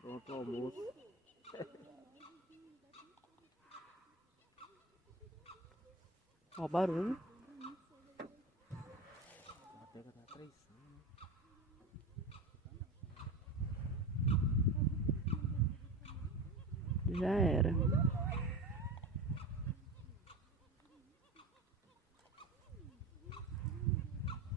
Pronto, o almoço. Ó o barulho. A pega da traição, né? Já era.